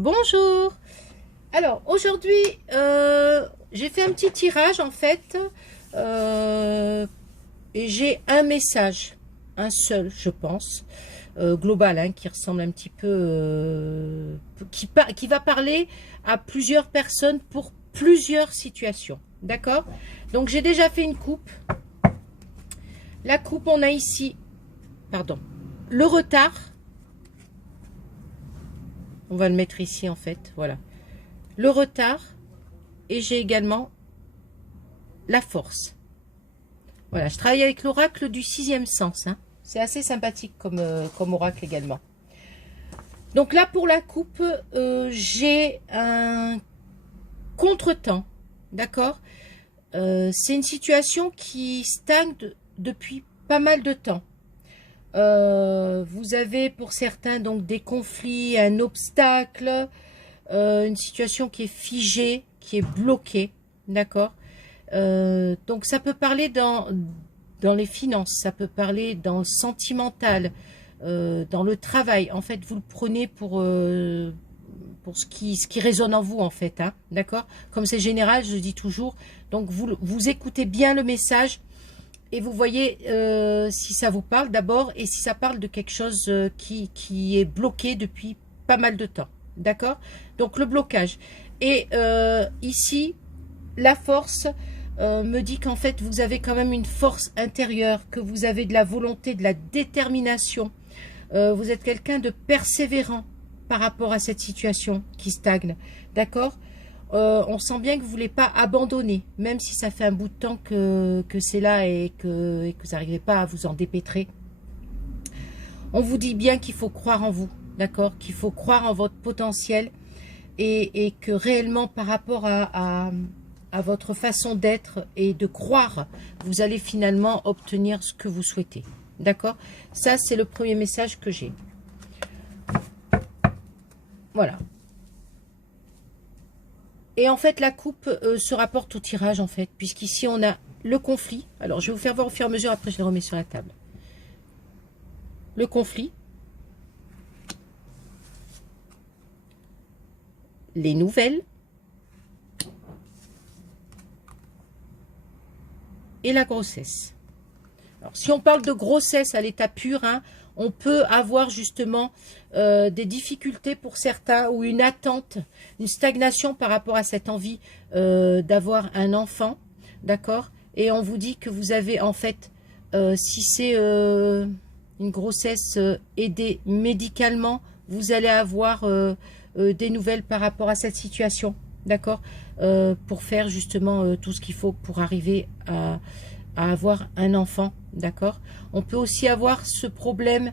Bonjour. Alors aujourd'hui j'ai fait un petit tirage en fait et j'ai un message, un seul je pense, global, hein, qui ressemble un petit peu qui va parler à plusieurs personnes pour plusieurs situations, d'accord? Donc j'ai déjà fait une coupe. La coupe, on a ici, pardon, le retard. On va le mettre ici en fait, voilà. Le retard, et j'ai également la force. Voilà, je travaille avec l'oracle du sixième sens, hein. C'est assez sympathique comme oracle également. Donc là, pour la coupe, j'ai un contretemps, d'accord? C'est une situation qui stagne depuis pas mal de temps. Vous avez pour certains donc des conflits, un obstacle, une situation qui est figée, qui est bloquée, d'accord? Donc ça peut parler dans les finances, ça peut parler dans le sentimental, dans le travail. En fait, vous le prenez pour ce qui résonne en vous, en fait, hein, d'accord? Comme c'est général, je dis toujours. Donc vous écoutez bien le message. Et vous voyez si ça vous parle d'abord et si ça parle de quelque chose qui est bloqué depuis pas mal de temps. D'accord? Donc le blocage. Et ici, la force me dit qu'en fait, vous avez quand même une force intérieure, que vous avez de la volonté, de la détermination. Vous êtes quelqu'un de persévérant par rapport à cette situation qui stagne. D'accord? On sent bien que vous ne voulez pas abandonner, même si ça fait un bout de temps que c'est là et que vous n'arrivez pas à vous en dépêtrer. On vous dit bien qu'il faut croire en vous, d'accord? Qu'il faut croire en votre potentiel et que réellement par rapport à votre façon d'être et de croire, vous allez finalement obtenir ce que vous souhaitez. D'accord? Ça, c'est le premier message que j'ai. Voilà. Et en fait, la coupe se rapporte au tirage, en fait, puisqu'ici, on a le conflit. Alors, je vais vous faire voir au fur et à mesure, après je le remets sur la table. Le conflit. Les nouvelles. Et la grossesse. Alors, si on parle de grossesse à l'état pur, hein, on peut avoir justement des difficultés pour certains ou une attente, une stagnation par rapport à cette envie d'avoir un enfant, d'accord? Et on vous dit que vous avez en fait, si c'est une grossesse aidée médicalement, vous allez avoir des nouvelles par rapport à cette situation, d'accord? Pour faire justement tout ce qu'il faut pour arriver à avoir un enfant, d'accord? On peut aussi avoir ce problème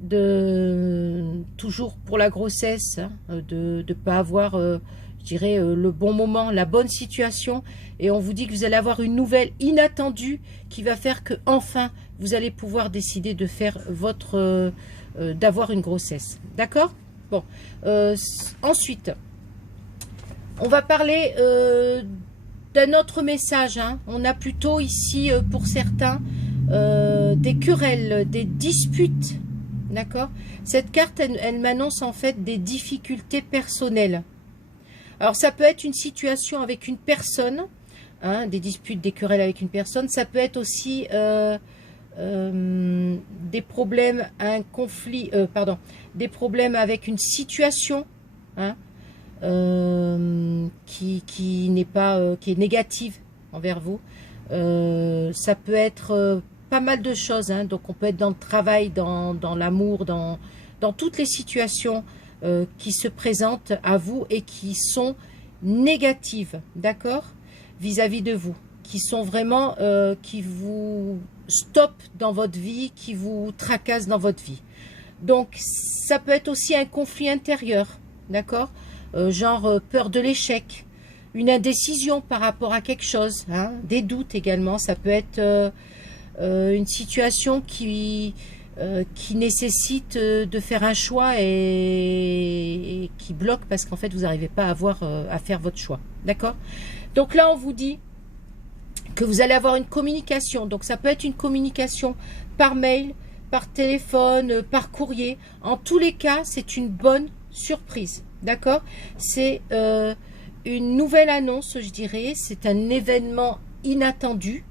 de, toujours pour la grossesse, hein, de ne pas avoir, je dirais, le bon moment, la bonne situation, et on vous dit que vous allez avoir une nouvelle inattendue qui va faire que enfin vous allez pouvoir décider de faire votre, d'avoir une grossesse, d'accord? Bon, ensuite, on va parler d'un autre message, hein. On a plutôt ici, pour certains, des querelles, des disputes, d'accord? Cette carte, elle m'annonce en fait des difficultés personnelles. Alors, ça peut être une situation avec une personne, hein, des disputes, des querelles avec une personne. Ça peut être aussi des problèmes, un conflit, pardon, des problèmes avec une situation, hein, qui n'est pas qui est négative envers vous. Ça peut être pas mal de choses, hein. Donc on peut être dans le travail, dans l'amour, dans toutes les situations qui se présentent à vous et qui sont négatives, d'accord, vis-à-vis de vous, qui sont vraiment qui vous stoppent dans votre vie, qui vous tracassent dans votre vie. Donc ça peut être aussi un conflit intérieur, d'accord, genre peur de l'échec, une indécision par rapport à quelque chose, hein, des doutes également. Ça peut être une situation qui nécessite de faire un choix et qui bloque parce qu'en fait vous n'arrivez pas à faire votre choix, d'accord? Donc là on vous dit que vous allez avoir une communication. Donc ça peut être une communication par mail, par téléphone, par courrier. En tous les cas, c'est une bonne surprise. D'accord? C'est une nouvelle annonce, je dirais. C'est un événement inattendu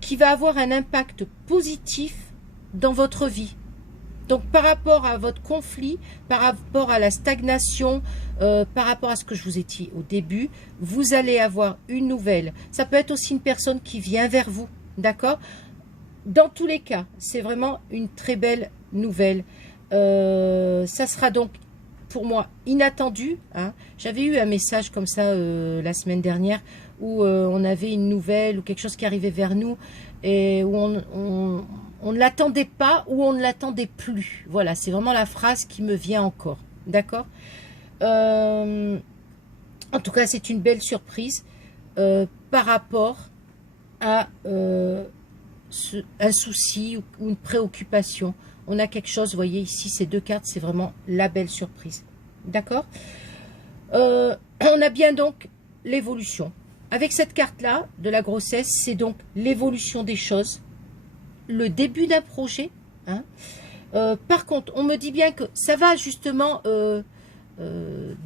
qui va avoir un impact positif dans votre vie. Donc par rapport à votre conflit, par rapport à la stagnation, par rapport à ce que je vous ai dit au début, vous allez avoir une nouvelle. Ça peut être aussi une personne qui vient vers vous, d'accord? Dans tous les cas, c'est vraiment une très belle nouvelle. Ça sera donc pour moi inattendu, hein. J'avais eu un message comme ça la semaine dernière où on avait une nouvelle ou quelque chose qui arrivait vers nous et où on ne l'attendait pas ou on ne l'attendait plus. Voilà, c'est vraiment la phrase qui me vient encore. D'accord? En tout cas, c'est une belle surprise par rapport à un souci ou une préoccupation. On a quelque chose, vous voyez ici, ces deux cartes, c'est vraiment la belle surprise. D'accord? On a bien donc l'évolution. Avec cette carte-là, de la grossesse, c'est donc l'évolution des choses, le début d'un projet. Hein. Par contre, on me dit bien que ça va justement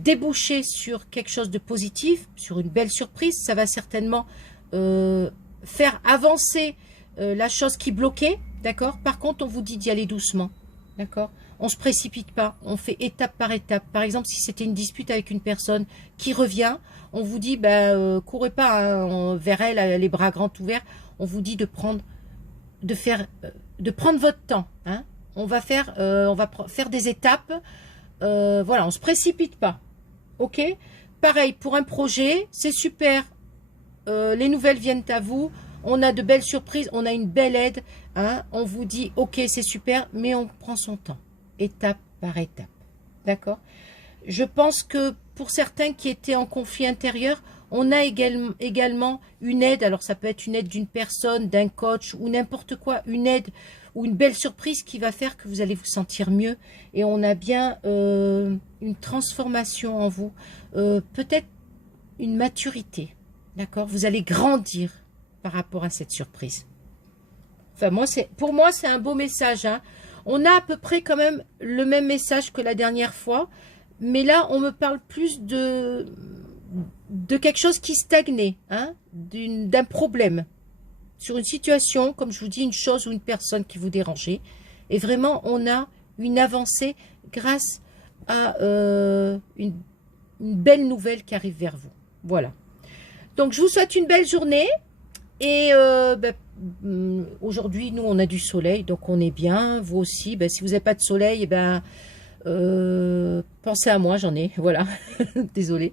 déboucher sur quelque chose de positif, sur une belle surprise. Ça va certainement faire avancer la chose qui bloquait. D'accord? Par contre, on vous dit d'y aller doucement. D'accord? On ne se précipite pas, on fait étape par étape. Par exemple, si c'était une dispute avec une personne qui revient, on vous dit, courez pas hein, vers elle, les bras grands ouverts. On vous dit de prendre votre temps. Hein. On va faire des étapes. Voilà, on se précipite pas. Ok? Pareil, pour un projet, c'est super. Les nouvelles viennent à vous. On a de belles surprises, on a une belle aide. Hein. On vous dit, ok, c'est super, mais on prend son temps. Étape par étape. D'accord? Je pense que pour certains qui étaient en conflit intérieur, on a également une aide. Alors, ça peut être une aide d'une personne, d'un coach ou n'importe quoi. Une aide ou une belle surprise qui va faire que vous allez vous sentir mieux. Et on a bien une transformation en vous. Peut-être une maturité. D'accord? Vous allez grandir par rapport à cette surprise. Enfin, pour moi, c'est un beau message. Hein. On a à peu près quand même le même message que la dernière fois. Mais là, on me parle plus de quelque chose qui stagnait, hein, d'un problème. Sur une situation, comme je vous dis, une chose ou une personne qui vous dérangeait. Et vraiment, on a une avancée grâce à une belle nouvelle qui arrive vers vous. Voilà. Donc, je vous souhaite une belle journée. Et aujourd'hui, nous, on a du soleil, donc on est bien. Vous aussi, si vous n'avez pas de soleil, pensez à moi, j'en ai, voilà. Désolée.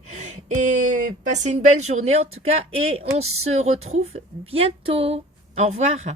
Et passez une belle journée en tout cas. Et on se retrouve bientôt. Au revoir.